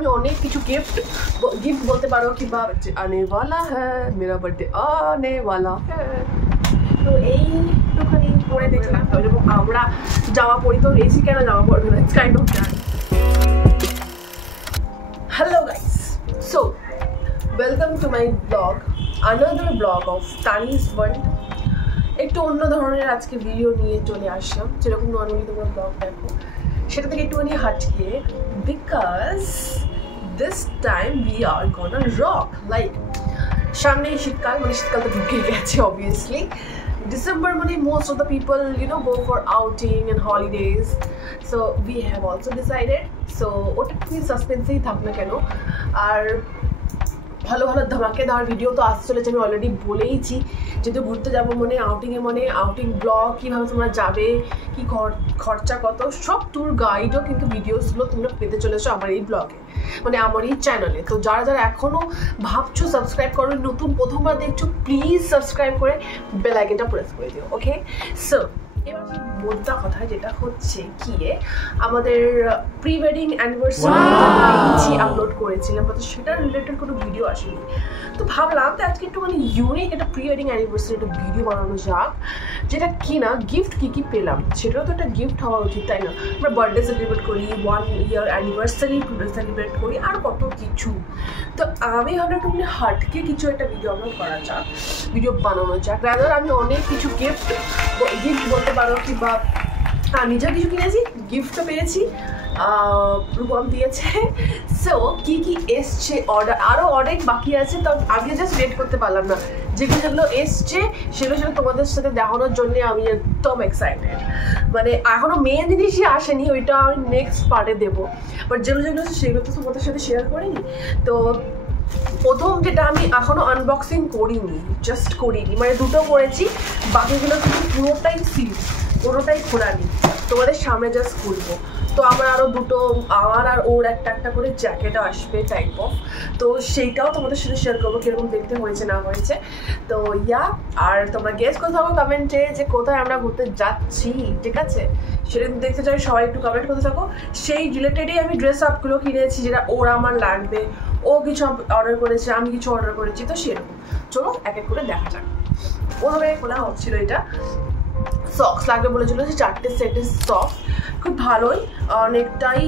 আমি অনেক কিছু গিফট বলতে পারো কিংবা আনে ওয়ালা হ্যাঁ মেরা বার্থডে আনে ওয়ালা হ্যাঁ। তো এইটুখানি পরে দেখলাম যেরকম আমরা জামা পরি তো এসি কেন জামা পরবে না, it's kind of that. Hello guys, so welcome to my blog, another blog of Tanis world. একটু অন্য ধরনের আজকে ভিডিও নিয়ে চলে আসলাম, যেরকম নর্মালি তোমরা ব্লগ দেখো সেটা থেকে একটুখানি হাটকে, because this time we are gonna rock. Like সামনে শীতকাল, মানে শীতকাল তো ঢুকে গেছে obviously. December money, most of the people, you know, go for outing and holidays. So we have also decided. So ওটা কি সাসপেন্সেই থাক না কেন, আর ভালো ভালো ধামাকেদার ভিডিও তো আসতে চলেছে। আমি অলরেডি বলেইছি যেহেতু ঘুরতে যাবো মানে আউটিংয়ে, মানে আউটিং ব্লগ, কীভাবে তোমরা যাবে, কী খরচা কত, সব ট্যুর গাইডও কিন্তু ভিডিওসগুলো তোমরা পেতে চলেছো আমার এই ব্লগে, মানে আমার এই চ্যানেলে। তো যারা যারা এখনও ভাবছো সাবস্ক্রাইব করো, নতুন প্রথমবার দেখছো, প্লিজ সাবস্ক্রাইব করে বেল আইকনটা প্রেস করে দিও, ওকে? সো এবার মোদ্দা কথা যেটা হচ্ছে গিয়ে আমাদের প্রি ওয়েডিং অ্যানিভার্সারি আপলোড করেছিলাম, তো সেটার রিলেটেড কোনো ভিডিও আসেনি। তো ভাবলাম তো আজকে একটু মানে ইউনিক একটা প্রি ওয়েডিং অ্যানিভার্সারি একটা ভিডিও বানানো যাক, যেটা কি না গিফট কী কী পেলাম সেটাও তো একটা গিফট হওয়া উচিত, তাই না? আমরা বার্থডে সেলিব্রেট করি, 1 ইয়ার অ্যানিভার্সারি সেলিব্রেট করি, আর কত কিছু। তো আমি ভাবলাম একটু মানে হাটকে কিছু একটা ভিডিও আপলোড করা যাক, ভিডিও বানানো যাক। রাদার আমি অনেক কিছু গিফট বলতে পারো কিংবা নিজেও কিছু কিনেছি, গিফটও পেয়েছি, রূপম দিয়েছে। সো কী কী এসছে অর্ডার, আরও অনেক বাকি আছে, তো আগে জাস্ট ওয়েট করতে পারলাম না। যেগুলো এসছে সেগুলো তোমাদের সাথে দেখানোর জন্য আমি একদম এক্সাইটেড। মানে এখনও মেন জিনিসই আসেনি, ওইটা আমি নেক্সট পার্টে দেবো, বাট যেগুলো সেগুলো তো তোমাদের সাথে শেয়ার করিনি। তো প্রথম যেটা আমি এখনও আনবক্সিং করিনি, জাস্ট করিনি, মানে দুটো করেছি, বাকিগুলো কিন্তু পুরোটাই সিল, কোনোটাই খোলা নেই, তোমাদের সামনে জাস্ট খুলবো। তো আমার আরও দুটো, আমার আর ওর একটা করে জ্যাকেটও আসবে টাইপ অফ, তো সেইটাও তোমাদের সাথে শেয়ার করবো কীরকম দেখতে হয়েছে না হয়েছে। তো ইয়া, আর তোমরা গেস করতে থাকো কমেন্টে যে কোথায় আমরা ঘুরতে যাচ্ছি, ঠিক আছে? সেটা দেখতে চাই, সবাই একটু কমেন্ট করতে থাকো। সেই রিলেটেডই আমি ড্রেস আপগুলো কিনেছি যেটা ওর আমার লাগবে, ও কিছু অর্ডার করেছে, আমি কিছু অর্ডার করেছি, তো সেরকম চলো এক এক করে দেখা যাক। প্রথমে খোলা হচ্ছিল এটা, সক্স লাগবে বলেছিল, যে 4টে সেটের সক্স, খুব ভালোই, অনেকটাই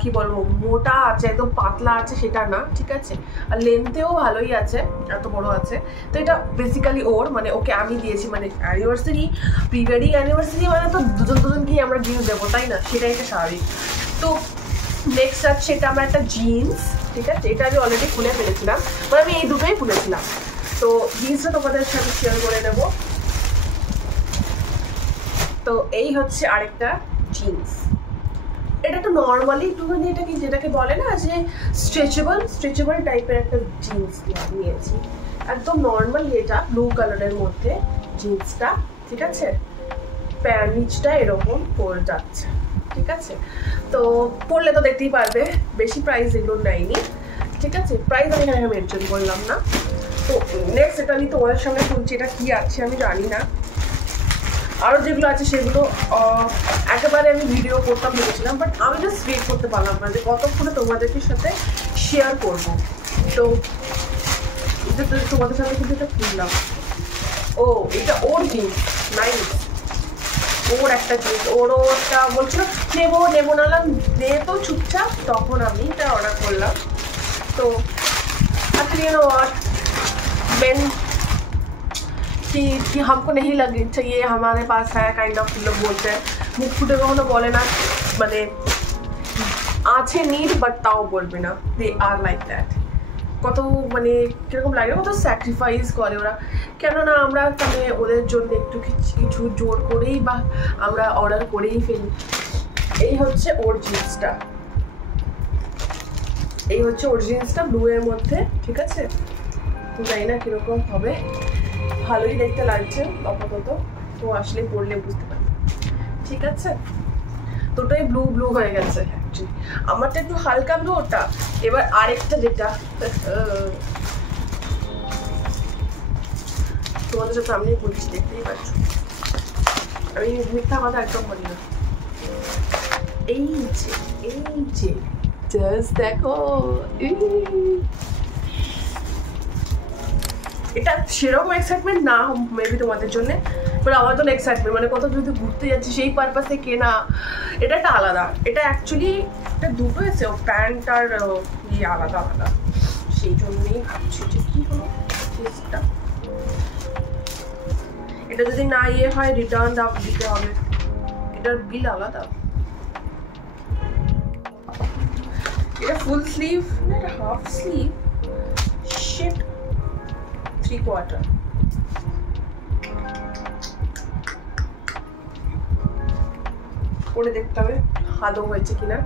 কি বলবো মোটা আছে, একদম পাতলা আছে সেটা না, ঠিক আছে? আর লেন্থেও ভালোই আছে, এত বড় আছে। তো এটা বেসিক্যালি ওর, মানে ওকে আমি দিয়েছি, মানে অ্যানিভার্সারি, প্রি ওয়েডিং অ্যানিভার্সারি মানে তো দুজনকেই আমরা গিফট দেবো, তাই না? সেটাই একটা স্বাভাবিক। তো নেক্সট আছে এটা আমার একটা জিন্স, ঠিক আছে? এটা আমি অলরেডি খুলে ফেলেছিলাম, মানে আমি এই দুটোই খুলেছিলাম। তো জিন্সটা তোমাদের সাথে শেয়ার করে নেবো। তো এই হচ্ছে আরেকটা জিন্স, এটা একটু নর্মালি একটুখানি এটাকে যেটাকে বলে না যে স্ট্রেচেবল টাইপের একটা জিন্স নিয়েছি, একদম নর্মালি, এটা ব্লু কালারের মধ্যে জিন্সটা, ঠিক আছে? নিচটা এরকম পরে যাচ্ছে, ঠিক আছে? তো পরলে তো দেখতেই পারবে, বেশি প্রাইস এগুলো নেয়নি, ঠিক আছে? প্রাইস আমি এখানে মেনশন করলাম না। তো নেক্সট এটা আমি তোমাদের সঙ্গে শুনছি, এটা কী আছে আমি জানি না, আরও যেগুলো আছে সেগুলো একেবারে আমি ভিডিও করতাম ভেবেছিলাম, বাট আমি জাস্ট ওয়েট করতে পারলাম না যে কতক্ষণে তোমাদেরকে সাথে শেয়ার করব। তো এটা তোমাদের সাথে কিন্তু এটা কিনলাম। ও এটা ওর জিন্স, নাইস, ওর একটা জিন্স, ওরও একটা বলছিল নেবো নালাম নে তো চুপচাপ, তখন আমি এটা অর্ডার করলাম। তো actually you know what, men कि हमको नहीं लगी चाहिए, हमारे पास है काइंड ऑफ लोग बोलते हैं, मुख फुटे कखनो बोले ना, মানে আছে নিড বাট তাও বলবে না, দে আর লাইক দ্যাট। কত মানে কীরকম লাগে, কত স্যাক্রিফাইস করে ওরা, কেননা আমরা মানে ওদের জন্য একটু কিছু জোর করেই বা আমরা অর্ডার করেই ফেলি। এই হচ্ছে ওর জিন্সটা, ব্লু এর মধ্যে, ঠিক আছে? তো জানি না কীরকম হবে, ভালোই দেখতে লাগছে আপাতত, তো আসলে পড়লে বুঝতে পারি, ঠিক আছে? দুটোই ব্লু হয়ে গেছে অ্যাকচুয়ালি, আমারটা একটু হালকা ব্লু ওটা। এবার আরেকটা যেটা তোমাদের সাথে আমি বলছি, দেখতেই পাচ্ছ, আমি মিথ্যা কথা একদম বলি না। এই যে জাস্ট দেখো, এটা সেরকম এক্সাইটমেন্ট না মেবি তোমাদের জন্য, বাট আমার জন্য এক্সাইটমেন্ট, মানে কত যদি ঘুরতে যাচ্ছি সেই পারপাসে কেনা, এটা একটা আলাদা। এটা অ্যাকচুয়ালি এটা দুটো এসে প্যান্ট আর ইয়ে আলাদা আলাদা, সেই জন্যই ভাবছি যে কী হলো টেস্টটা। এটা যদি না ইয়ে হয় রিটার্ন দিতে হবে, এটার বিল আলাদা। এটা ফুল স্লিভ না এটা হাফ স্লিভ, শিট 3/4 পরে দেখতে হবে আদৌ হয়েছে কিনা।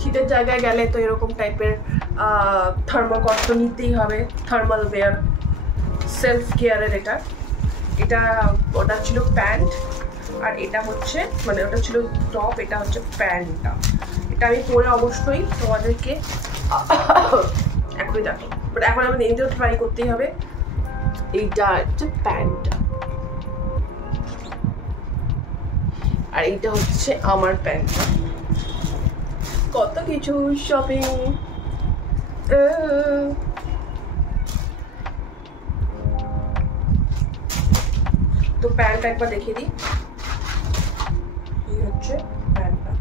শীতের জায়গায় গেলে তো এরকম টাইপের থার্মাল কট তো নিতেই হবে, থার্মাল ওয়্যার, সেলফ কেয়ারের। এটা ওটা ছিল প্যান্ট, আর এটা হচ্ছে মানে ওটা ছিল টপ, এটা হচ্ছে প্যান্টটা। এটা আমি পরে অবশ্যই তোমাদেরকে এখনই দেখো, বাট এখন আমি নিজেও ট্রাই করতেই হবে। এইটা হচ্ছে প্যান্টটা, আর এইটা হচ্ছে আমার প্যান্টটা। কত কিছু শপিং। তো প্যান্টটা একবার দেখিয়ে দিই, এই হচ্ছে প্যান্টটা।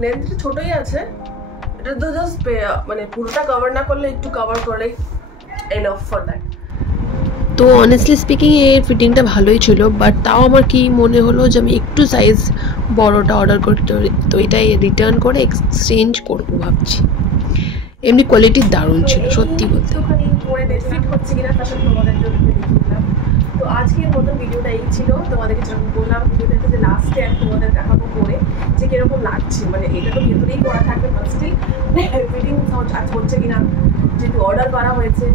লেন্থটা ছোটই আছে, এটা তো জাস্ট মানে পুরোটা কভার না করলে একটু কভার করলেই এনাফ ফর দ্যাট। তো অনেস্টলি স্পিকিং এর ফিটিংটা ভালোই ছিল, বাট তাও আমার কি মনে হলো যে আমি একটু সাইজ বড়টা অর্ডার করতে, তো এটাই রিটার্ন করে এক্সচেঞ্জ করবো ভাবছি। এমনি কোয়ালিটি দারুণ ছিল সত্যি বলতে। তো আজকের মতন ভিডিওটা এই ছিল, তোমাদেরকে যেরকম বললাম ভিডিওটাতে যে লাস্টে আমি তোমাদের দেখাবো করে যে কিরকম লাগছে, মানে এটা তো ভেতরেই করা থাকবে, বাট স্টিল ফিটিং হচ্ছে কিনা, যেহেতু অর্ডার করা হয়েছে।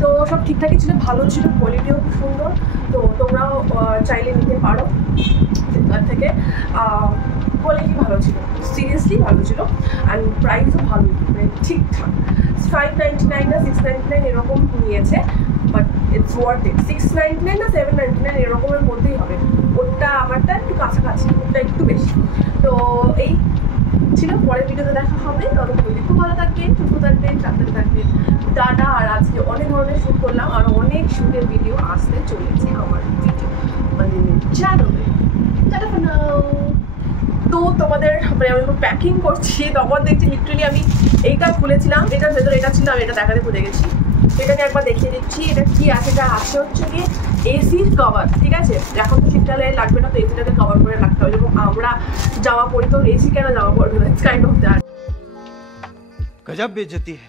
তো সব ঠিকঠাকই ছিল, ভালো ছিল, কোয়ালিটিও খুব সুন্দর। তো তোমরাও চাইলে নিতে পারো ফ্লিপকার্ট থেকে। কোয়ালিটি ভালো ছিল, সিরিয়াসলি ভালো ছিল, অ্যান্ড প্রাইসও ভালো, মানে ঠিকঠাক। 599 না 699 এরকম নিয়েছে, বাট ইটস ওয়ার্থ ইট। 699 না 799 এরকমের মধ্যেই হবে। ওটা আমারটা একটু কাছাকাছি, ওটা একটু বেশি। তো এই ছিল, পরের ভিডিওতে দেখা হবে। ততক্ষণ খুব ভালো থাকবেন, সুস্থ থাকবেন, সাবধানে থাকবেন। টাটা। আর আজকে অনেক ধরনের শ্যুট করলাম, আর অনেক শ্যুটের ভিডিও আসতে চলেছে আমার ভিডিও মানে চ্যানেলে। টাটা ফর নাও। তো তোমাদের মানে আমি প্যাকিং করছি, তখন দেখছি লিটারালি আমি এইটা খুলেছিলাম, এটার ভেতরে এটা ছিল, আমি এটা দেখাতে ভুলে গেছি। এটাকে একবার দেখিয়ে দিচ্ছি এটা কি আছে। এটা আছে হচ্ছে কি এসির কভার, ঠিক আছে। এখন তো শীতকালে লাগবে না, তো এসিটাকে কভার করে রাখতে হবে। যেরকম আমরা জামা পরি, তো এসি কেন জামা পরবে না, কাইন্ড অফ দ্যাট। গজব বেইজ্জতি है।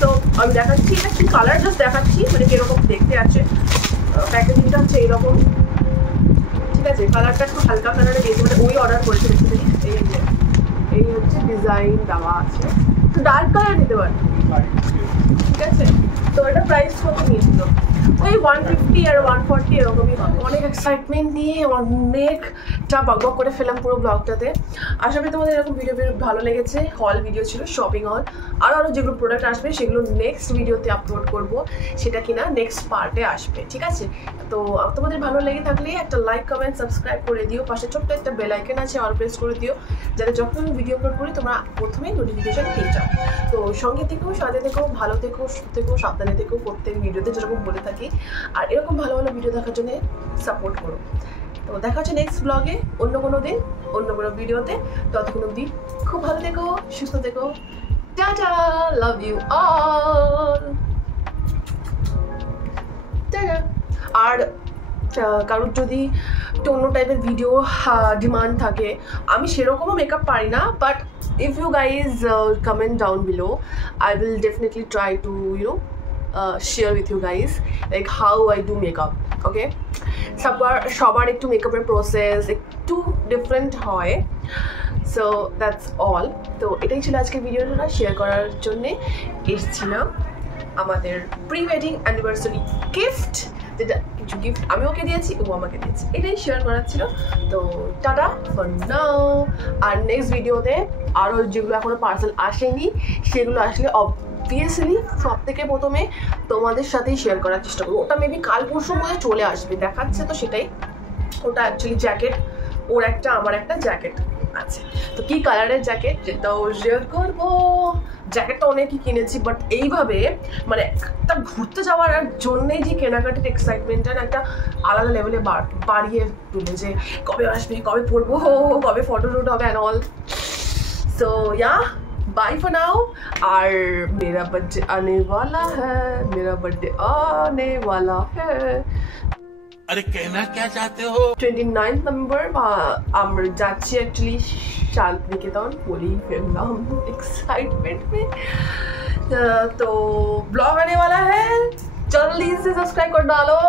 তো আমি দেখাচ্ছি এটা কি কালার, জাস্ট দেখাচ্ছি মানে কিরকম দেখতে আছে। প্যাকেজিংটা হচ্ছে এইরকম, ঠিক আছে। কালারটা একটু হালকা কালারে দিয়েছে, মানে ওই অর্ডার করেছে বেসিক্যালি। এই হচ্ছে ডিজাইন দেওয়া আছে, তো ডার্ক কালার দিতে পারে, ঠিক আছে। তো এটা প্রাইস কত নিয়েছিল, ওই 150 আর 140 এরকমই হবে। অনেক এক্সাইটমেন্ট নিয়ে অনেকটা বকবক করে ফেলাম পুরো ব্লগটাতে। আশা করি তোমাদের এরকম ভিডিও ভালো লেগেছে। হল ভিডিও ছিল, শপিং হল, আরও যেগুলো প্রোডাক্ট আসবে সেগুলো নেক্সট ভিডিওতে আপলোড করব, সেটা কিনা নেক্সট পার্টে আসবে, ঠিক আছে। তো তোমাদের ভালো লেগে থাকলে একটা লাইক, কমেন্ট, সাবস্ক্রাইব করে দিও। পাশে ছোট্ট একটা বেল আইকন আছে, অল প্রেস করে দিও, যাতে যখন আমি ভিডিও আপলোড করি তোমরা প্রথমেই নোটিফিকেশান পেয়ে যাও। তো সঙ্গে থেকেও, সাথে থেকেও, ভালো থেকেও, সুস্থ থেকেও, সাবধানে থেকেও, প্রত্যেক ভিডিওতে যেরকম বলে থাকি। আর এরকম ভালো ভালো ভিডিও দেখার জন্য সাপোর্ট করো। তো দেখা হচ্ছে নেক্সট ব্লগে, অন্য কোনো দিন, অন্য কোনো ভিডিওতে। ততক্ষণ অবধি খুব ভালো থেকো, সুস্থ থেকো। Tata, love you all. Tata. আর কারোর যদি একটু অন্য টাইপের ভিডিও ডিমান্ড থাকে, আমি সেরকমও মেকআপ পারি না, but if you guys comment down below, I will definitely try to share with you guys like how I do makeup, okay. সবার একটু মেকআপের প্রসেস একটু ডিফারেন্ট হয়, সো দ্যাটস অল। তো এটাই ছিল আজকের ভিডিওটা শেয়ার করার জন্যে এসেছিলাম। আমাদের প্রি ওয়েডিং অ্যানিভার্সারি গিফট, যেটা কিছু গিফট আমি ওকে দিয়েছি, ও আমাকে দিয়েছে, এটাই শেয়ার করার ছিল। তো টাটা ফর নাও। আর নেক্সট ভিডিওতে আরও যেগুলো এখনও পার্সেল আসেনি, সেগুলো আসলে অবভিয়াসলি সব থেকে প্রথমে তোমাদের সাথেই শেয়ার করার চেষ্টা করবো। ওটা মেবি কাল পরশুর মধ্যে চলে আসবে, দেখাচ্ছে তো সেটাই। ওটা অ্যাকচুয়ালি জ্যাকেট, ওর একটা আমার একটা জ্যাকেট আছে। তো কি কালারের জ্যাকেট যেটাও শেয়ার করবো। জ্যাকেটটা অনেকই কিনেছি, বাট এইভাবে মানে একটা ঘুরতে যাওয়ার জন্যেই যে কেনাকাটির এক্সাইটমেন্টটা না একটা আলাদা লেভেলে বাড়িয়ে তুলে, যে কবে আসবে, কবে পরবো, কবে ফটো শ্যুট হবে অ্যান্ড অল। सो या बाय फॉर नाउ। और मेरा बर्थडे आने वाला है, मेरा बर्थडे आने वाला है। अरे कहना क्या चाहते हो? 29 नवंबर আমরা যাচ্ছি অ্যাকচুয়ালি শান্তিনিকেতন, বলেই ফেললাম एक्साइटमेंट में। तो ब्लॉग आने वाला है, जल्दी से सब्सक्राइब कर डालो।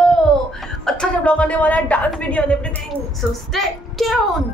अच्छा सा ब्लॉग आने वाला है, dance video and everything, so stay tuned.